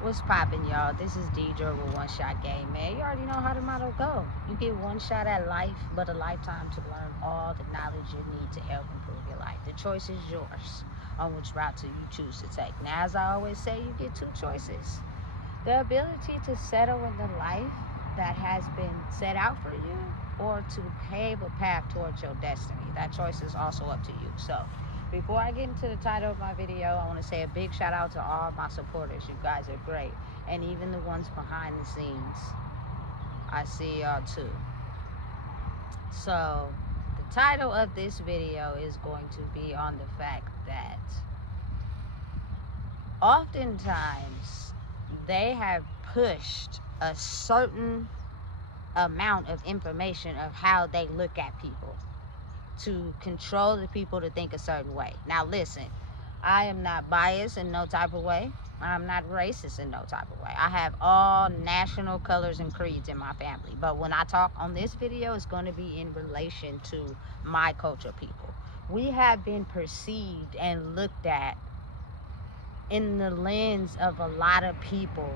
What's poppin', y'all? This is DJ with One Shot Game, man. You already know how the motto go. You get one shot at life, but a lifetime to learn all the knowledge you need to help improve your life. The choice is yours on which route you choose to take. Now, as I always say, you get two choices. The ability to settle in the life that has been set out for you, or to pave a path towards your destiny. That choice is also up to you. So, before I get into the title of my video, I want to say a big shout out to all my supporters. You guys are great. And even the ones behind the scenes. I see y'all too. So, the title of this video is going to be on the fact that oftentimes they have pushed a certain amount of information of how they look at people to control the people to think a certain way. Now listen, I am not biased in no type of way. I'm not racist in no type of way. I have all national colors and creeds in my family. But when I talk on this video, it's going to be in relation to my culture people. We have been perceived and looked at in the lens of a lot of people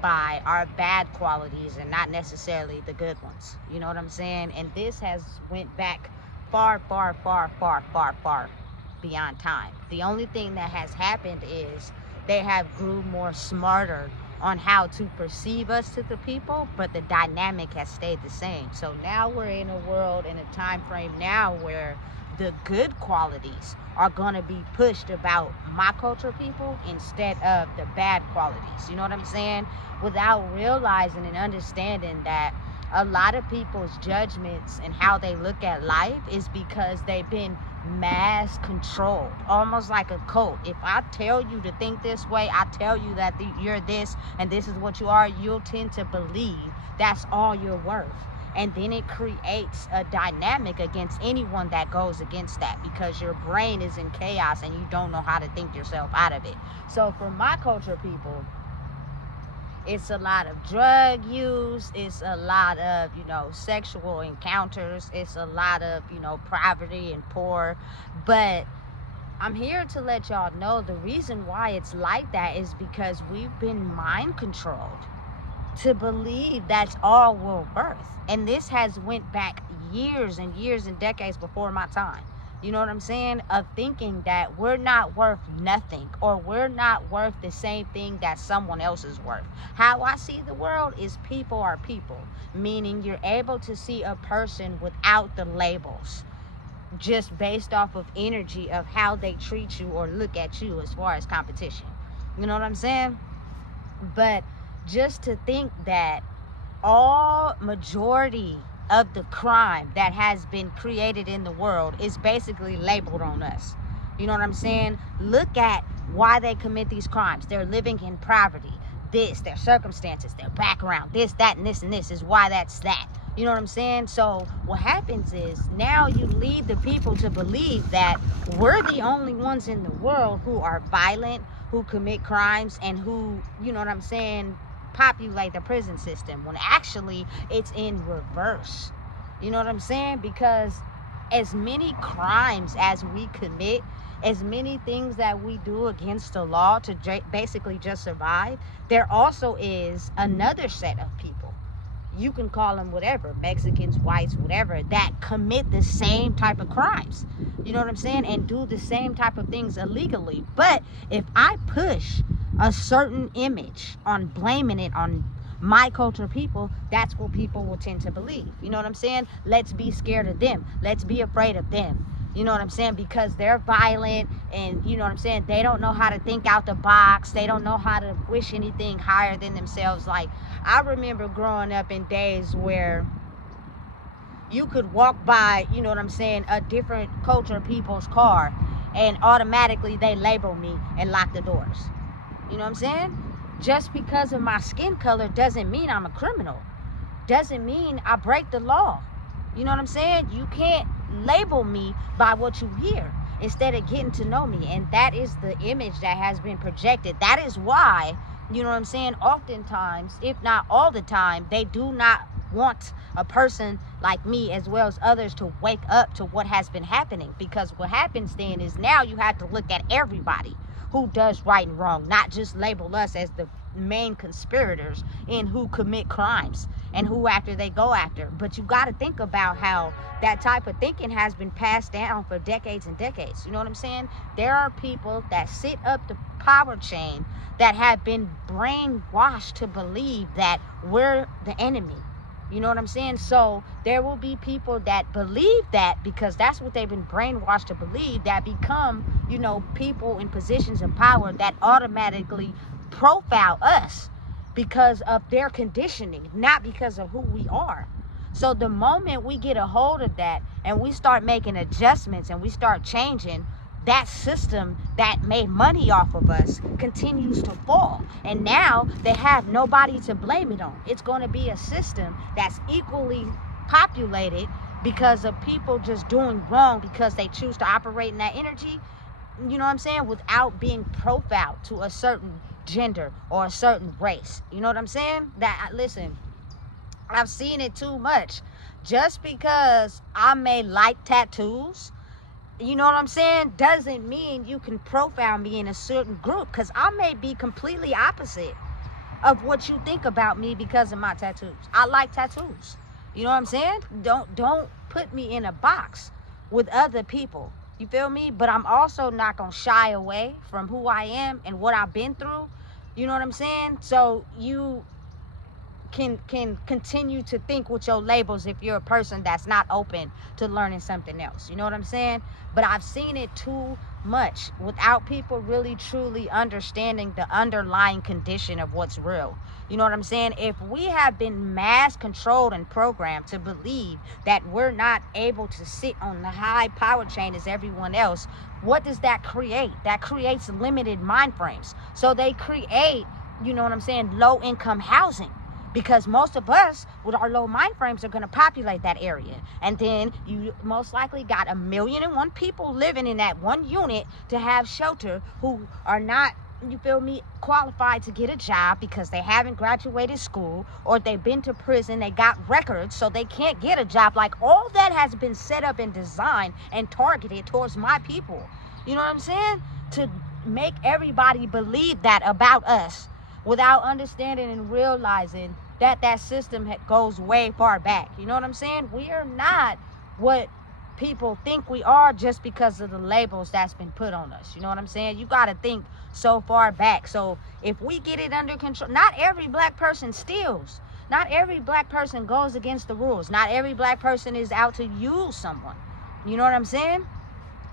by our bad qualities and not necessarily the good ones. You know what I'm saying? And this has went back far beyond time. The only thing that has happened is they have grew more smarter on how to perceive us to the people, but the dynamic has stayed the same. So now we're in a world, in a time frame now where the good qualities are going to be pushed about my culture people instead of the bad qualities. You know what I'm saying? Without realizing and understanding that a lot of people's judgments and how they look at life is because they've been mass controlled, almost like a cult. If I tell you to think this way, I tell you that you're this and this is what you are, you'll tend to believe that's all you're worth. And then it creates a dynamic against anyone that goes against that, because your brain is in chaos and you don't know how to think yourself out of it. So for my culture people, it's a lot of drug use, it's a lot of, sexual encounters, it's a lot of, poverty and poor. But I'm here to let y'all know the reason why it's like that is because we've been mind controlled to believe that's all we're worth. And this has went back years and years and decades before my time. You know what I'm saying? Of thinking that we're not worth nothing, or we're not worth the same thing that someone else is worth. How I see the world is people are people, meaning you're able to see a person without the labels, just based off of energy of how they treat you or look at you as far as competition. You know what I'm saying? But just to think that all majority of the crime that has been created in the world is basically labeled on us. You know what I'm saying? Look at why they commit these crimes. They're living in poverty. This, their circumstances, their background, this, that, and this is why that's that. You know what I'm saying? So what happens is now you lead the people to believe that we're the only ones in the world who are violent, who commit crimes, and who, you know what I'm saying, populate the prison system, when actually it's in reverse. You know what I'm saying? Because as many crimes as we commit, as many things that we do against the law to basically just survive, there also is another set of people, you can call them whatever, Mexicans, whites, whatever, that commit the same type of crimes. You know what I'm saying? And do the same type of things illegally. But if I push a certain image on blaming it on my culture people, that's what people will tend to believe. You know what I'm saying? Let's be scared of them. Let's be afraid of them. You know what I'm saying? Because they're violent and, you know what I'm saying, they don't know how to think out the box. They don't know how to wish anything higher than themselves. Like, I remember growing up in days where you could walk by, you know what I'm saying, a different culture people's car and automatically they label me and lock the doors. You know what I'm saying? Just because of my skin color doesn't mean I'm a criminal. Doesn't mean I break the law. You know what I'm saying? You can't label me by what you hear instead of getting to know me. And that is the image that has been projected. That is why, you know what I'm saying, oftentimes, if not all the time, they do not want a person like me as well as others to wake up to what has been happening. Because what happens then is now you have to look at everybody who does right and wrong, not just label us as the main conspirators in who commit crimes and who after they go after. But you got to think about how that type of thinking has been passed down for decades and decades. You know what I'm saying? There are people that sit up the power chain that have been brainwashed to believe that we're the enemy. You know what I'm saying? So there will be people that believe that because that's what they've been brainwashed to believe, that become, you know, people in positions of power that automatically profile us because of their conditioning, not because of who we are. So the moment we get a hold of that and we start making adjustments and we start changing, that system that made money off of us continues to fall. And now they have nobody to blame it on. It's going to be a system that's equally populated because of people just doing wrong because they choose to operate in that energy, you know what I'm saying, without being profiled to a certain gender or a certain race. You know what I'm saying? That, listen, I've seen it too much. Just because I may like tattoos, you know what I'm saying, doesn't mean you can profile me in a certain group, because I may be completely opposite of what you think about me because of my tattoos. I like tattoos. You know what I'm saying? Don't put me in a box with other people. You feel me? But I'm also not going to shy away from who I am and what I've been through. You know what I'm saying? So you can continue to think with your labels if you're a person that's not open to learning something else. You know what I'm saying? But I've seen it too much without people really truly understanding the underlying condition of what's real. You know what I'm saying? If we have been mass controlled and programmed to believe that we're not able to sit on the high power chain as everyone else, what does that create? That creates limited mind frames. So they create, you know what I'm saying, low income housing. Because most of us with our low mind frames are going to populate that area. And then you most likely got 1,000,001 people living in that one unit to have shelter who are not, you feel me, qualified to get a job because they haven't graduated school, or they've been to prison, they got records, so they can't get a job. Like, all that has been set up and designed and targeted towards my people. You know what I'm saying? To make everybody believe that about us without understanding and realizing that system goes way far back. You know what I'm saying? We are not what people think we are just because of the labels that's been put on us. You know what I'm saying? You got to think so far back. So if we get it under control, not every black person steals. Not every black person goes against the rules. Not every black person is out to use someone. You know what I'm saying?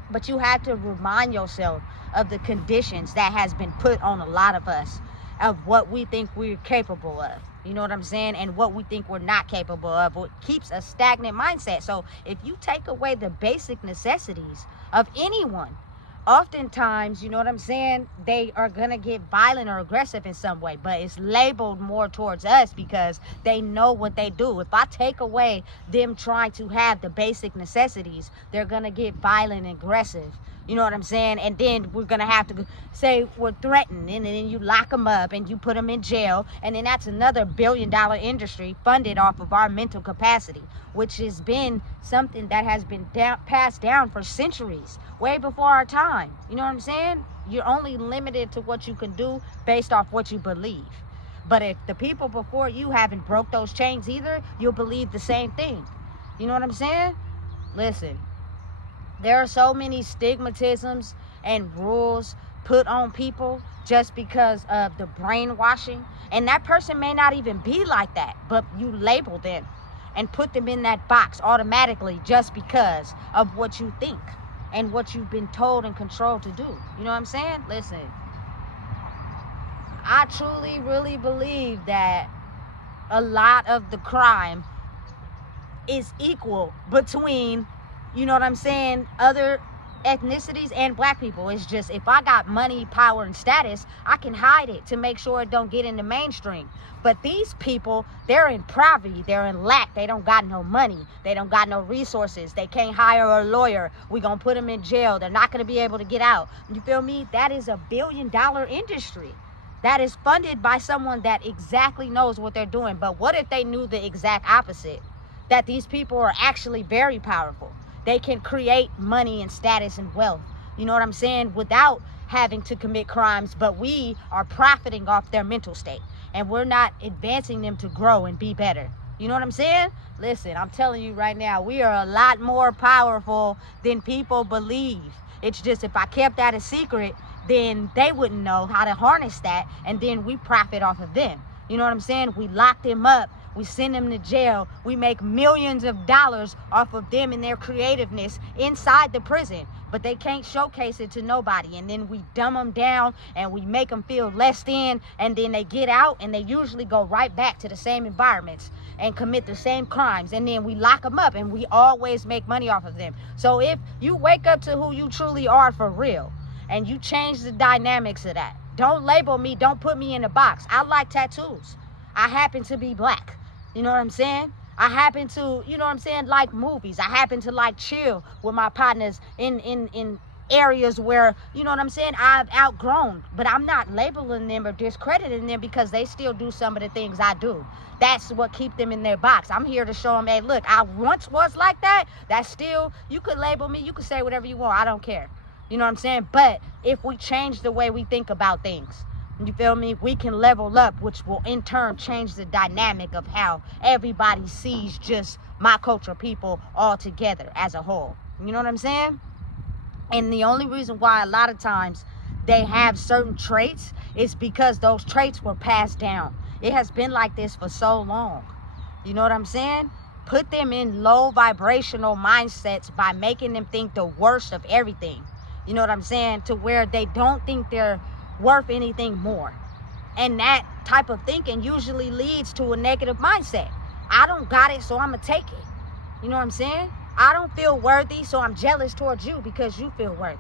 But you have to remind yourself of the conditions that has been put on a lot of us, of what we think we're capable of. You know what I'm saying? And what we think we're not capable of. What keeps a stagnant mindset. So if you take away the basic necessities of anyone, oftentimes, you know what I'm saying, they are going to get violent or aggressive in some way. But it's labeled more towards us because they know what they do. If I take away them trying to have the basic necessities, they're going to get violent and aggressive. You know what I'm saying? And then we're going to have to say we're threatened. And then you lock them up and you put them in jail. And then that's another billion-dollar industry funded off of our mental capacity, which has been something that has been passed down for centuries, way before our time. You know what I'm saying? You're only limited to what you can do based off what you believe. But if the people before you haven't broke those chains either, you'll believe the same thing. You know what I'm saying? Listen. There are so many stigmatisms and rules put on people just because of the brainwashing. And that person may not even be like that, but you label them and put them in that box automatically just because of what you think and what you've been told and controlled to do. You know what I'm saying? Listen, I truly, really believe that a lot of the crime is equal between, you know what I'm saying, other ethnicities and black people. It's just, if I got money, power, and status, I can hide it to make sure it don't get in the mainstream. But these people, they're in poverty, they're in lack, they don't got no money, they don't got no resources, they can't hire a lawyer, we gonna put them in jail, they're not gonna be able to get out. You feel me? That is a billion-dollar industry that is funded by someone that exactly knows what they're doing. But what if they knew the exact opposite? That these people are actually very powerful. They can create money and status and wealth you know what I'm saying, without having to commit crimes, but we are profiting off their mental state, and we're not advancing them to grow and be better. You know what I'm saying? Listen, I'm telling you right now, we are a lot more powerful than people believe. It's just, if I kept that a secret, then they wouldn't know how to harness that, and then we profit off of them. You know what I'm saying? We lock them up, we send them to jail, we make millions of dollars off of them and their creativeness inside the prison, but they can't showcase it to nobody. And then we dumb them down and we make them feel less than, and then they get out and they usually go right back to the same environments and commit the same crimes, and then we lock them up and we always make money off of them. So if you wake up to who you truly are for real, and you change the dynamics of that, don't label me, don't put me in a box. I like tattoos. I happen to be black. You know what I'm saying? I happen to, you know what I'm saying, like movies. I happen to like chill with my partners in areas where, you know what I'm saying, I've outgrown. But I'm not labeling them or discrediting them because they still do some of the things I do. That's what keep them in their box. I'm here to show them, hey, look, I once was like that. That's still, you could label me, you could say whatever you want. I don't care. You know what I'm saying? But if we change the way we think about things, you feel me, we can level up, which will in turn change the dynamic of how everybody sees just my culture people all together as a whole. You know what I'm saying? And the only reason why a lot of times they have certain traits is because those traits were passed down. It has been like this for so long. You know what I'm saying? Put them in low vibrational mindsets by making them think the worst of everything. You know what I'm saying? To where they don't think they're worth anything more. And that type of thinking usually leads to a negative mindset. I don't got it, so I'm going to take it. You know what I'm saying? I don't feel worthy, so I'm jealous towards you because you feel worthy.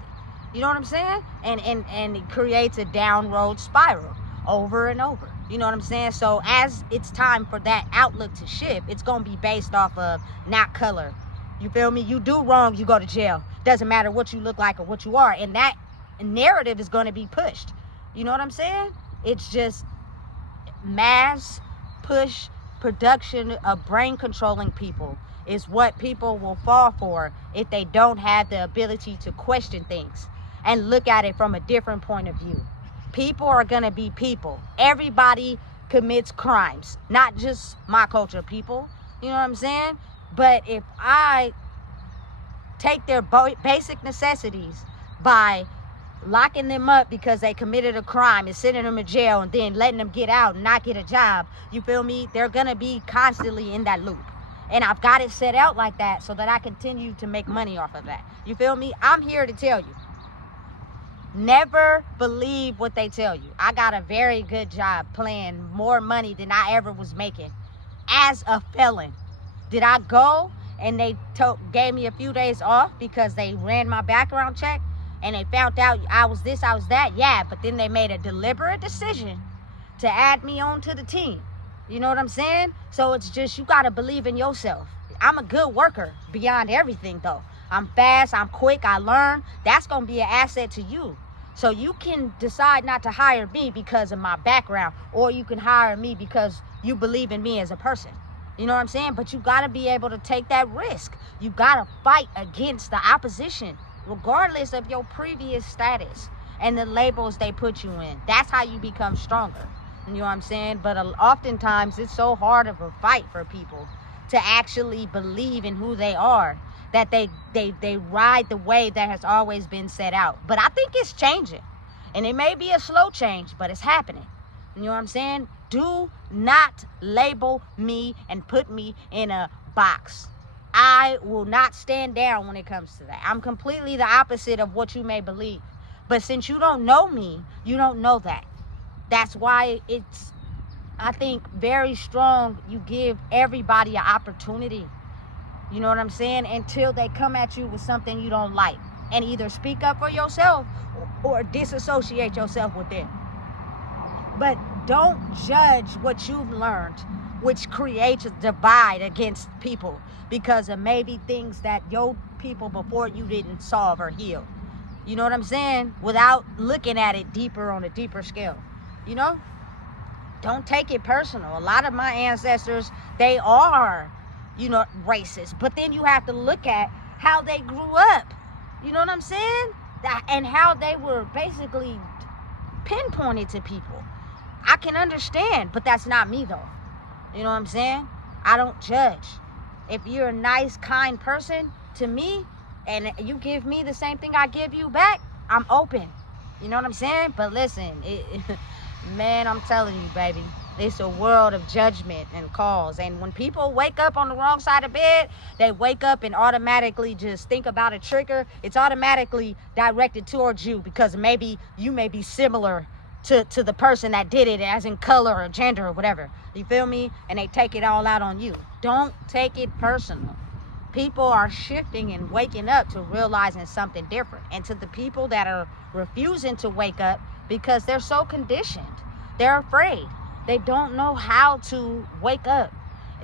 You know what I'm saying? And it creates a downward spiral over and over. You know what I'm saying? So as it's time for that outlook to shift, it's going to be based off of not color. You feel me? You do wrong, you go to jail. Doesn't matter what you look like or what you are. And that narrative is going to be pushed. You know what I'm saying? It's just mass push production of brain controlling people is what people will fall for if they don't have the ability to question things and look at it from a different point of view. People are going to be people. Everybody commits crimes, not just my culture people. You know what I'm saying? But if I take their basic necessities by locking them up because they committed a crime and sending them to jail and then letting them get out and not get a job, you feel me? They're going to be constantly in that loop. And I've got it set out like that so that I continue to make money off of that. You feel me? I'm here to tell you, never believe what they tell you. I got a very good job playing more money than I ever was making as a felon. Did I go and they gave me a few days off because they ran my background check and they found out I was this, I was that? Yeah, but then they made a deliberate decision to add me on to the team. You know what I'm saying? So it's just, you got to believe in yourself. I'm a good worker beyond everything though. I'm fast, I'm quick, I learn. That's going to be an asset to you. So you can decide not to hire me because of my background, or you can hire me because you believe in me as a person. You know what I'm saying? But you got to be able to take that risk. You got to fight against the opposition, regardless of your previous status and the labels they put you in. That's how you become stronger. You know what I'm saying? But oftentimes it's so hard of a fight for people to actually believe in who they are, that they ride the wave that has always been set out. But I think it's changing. And it may be a slow change, but it's happening. You know what I'm saying? Do not label me and put me in a box. I will not stand down when it comes to that. I'm completely the opposite of what you may believe. But since you don't know me, you don't know that. That's why it's, I think, very strong. You give everybody an opportunity. You know what I'm saying? Until they come at you with something you don't like. And either speak up for yourself or disassociate yourself with them. But don't judge what you've learned, which creates a divide against people because of maybe things that your people before you didn't solve or heal. You know what I'm saying? Without looking at it deeper on a deeper scale. You know? Don't take it personal. A lot of my ancestors, they are, you know, racist. But then you have to look at how they grew up. You know what I'm saying? and how they were basically pinpointed to people. I can understand, but that's not me though. You know what I'm saying? I don't judge. If you're a nice, kind person to me, and you give me the same thing I give you back, I'm open. You know what I'm saying? But listen, man, I'm telling you, baby, it's a world of judgment and calls. And when people wake up on the wrong side of bed, they wake up and automatically just think about a trigger. It's automatically directed towards you because maybe you may be similar to the person that did it, as in color or gender or whatever. You feel me? And they take it all out on you. Don't take it personal. People are shifting and waking up to realizing something different. And to the people that are refusing to wake up because they're so conditioned, they're afraid. They don't know how to wake up.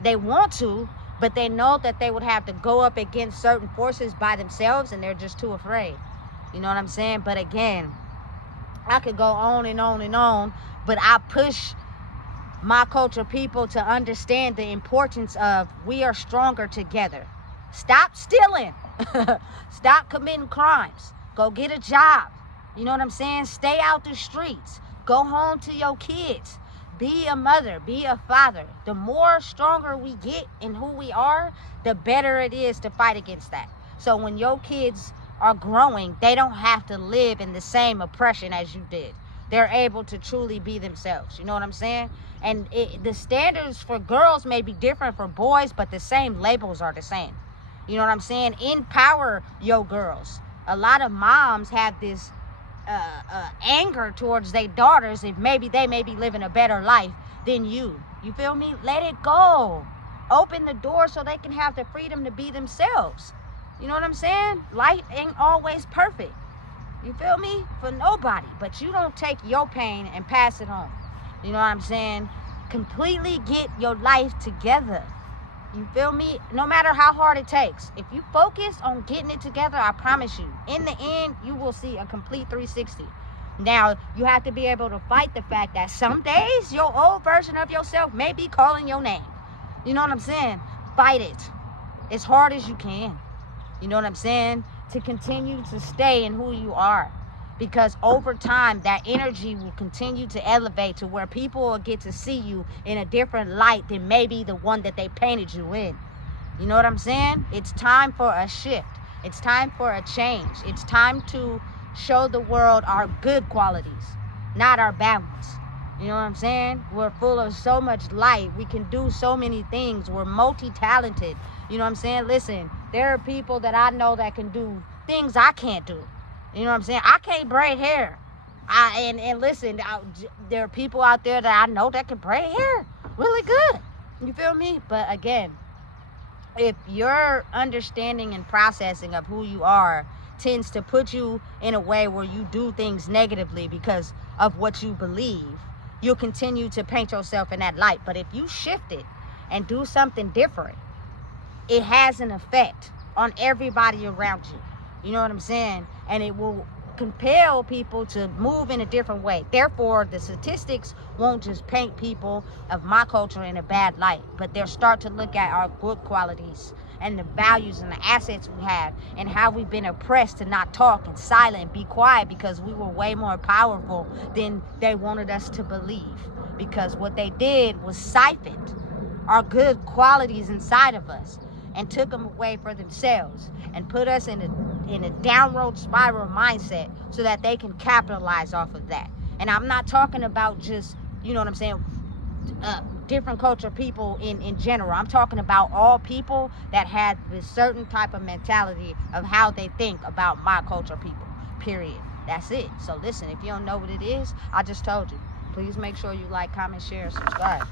They want to, but they know that they would have to go up against certain forces by themselves, and they're just too afraid. You know what I'm saying? But again, I could go on and on and on, but I push my culture people to understand the importance of we are stronger together. Stop stealing. Stop committing crimes. Go get a job. You know what I'm saying? Stay out the streets. Go home to your kids. Be a mother. Be a father. The more stronger we get in who we are, the better it is to fight against that. So when your kids are growing, they don't have to live in the same oppression as you did. They're able to truly be themselves. You know what I'm saying? And the standards for girls may be different for boys, but the same labels are the same. You know what I'm saying? Empower your girls. A lot of moms have this anger towards their daughters if maybe they may be living a better life than you. You feel me? Let it go. Open the door so they can have the freedom to be themselves. You know what I'm saying? Life ain't always perfect. You feel me? For nobody. But you don't take your pain and pass it on. You know what I'm saying? Completely get your life together. You feel me? No matter how hard it takes. If you focus on getting it together, I promise you, in the end, you will see a complete 360. Now, you have to be able to fight the fact that some days your old version of yourself may be calling your name. You know what I'm saying? Fight it as hard as you can. You know what I'm saying? To continue to stay in who you are. Because over time, that energy will continue to elevate to where people will get to see you in a different light than maybe the one that they painted you in. You know what I'm saying? It's time for a shift. It's time for a change. It's time to show the world our good qualities, not our bad ones. You know what I'm saying? We're full of so much light. We can do so many things. We're multi-talented. You know what I'm saying? Listen, there are people that I know that can do things I can't do. You know what I'm saying? I can't braid hair. Listen, there are people out there that I know that can braid hair really good. You feel me? But again, if your understanding and processing of who you are tends to put you in a way where you do things negatively because of what you believe, you'll continue to paint yourself in that light. But if you shift it and do something different, it has an effect on everybody around you. You know what I'm saying? And it will compel people to move in a different way. Therefore, the statistics won't just paint people of my culture in a bad light, but they'll start to look at our good qualities and the values and the assets we have and how we've been oppressed to not talk and silent and be quiet because we were way more powerful than they wanted us to believe. Because what they did was siphoned our good qualities inside of us and took them away for themselves and put us in a downward spiral mindset so that they can capitalize off of that. And I'm not talking about just, you know what I'm saying, different culture people in general. I'm talking about all people that had this certain type of mentality of how they think about my culture people, period. That's it. So listen, if you don't know what it is, I just told you. Please make sure you like, comment, share, subscribe.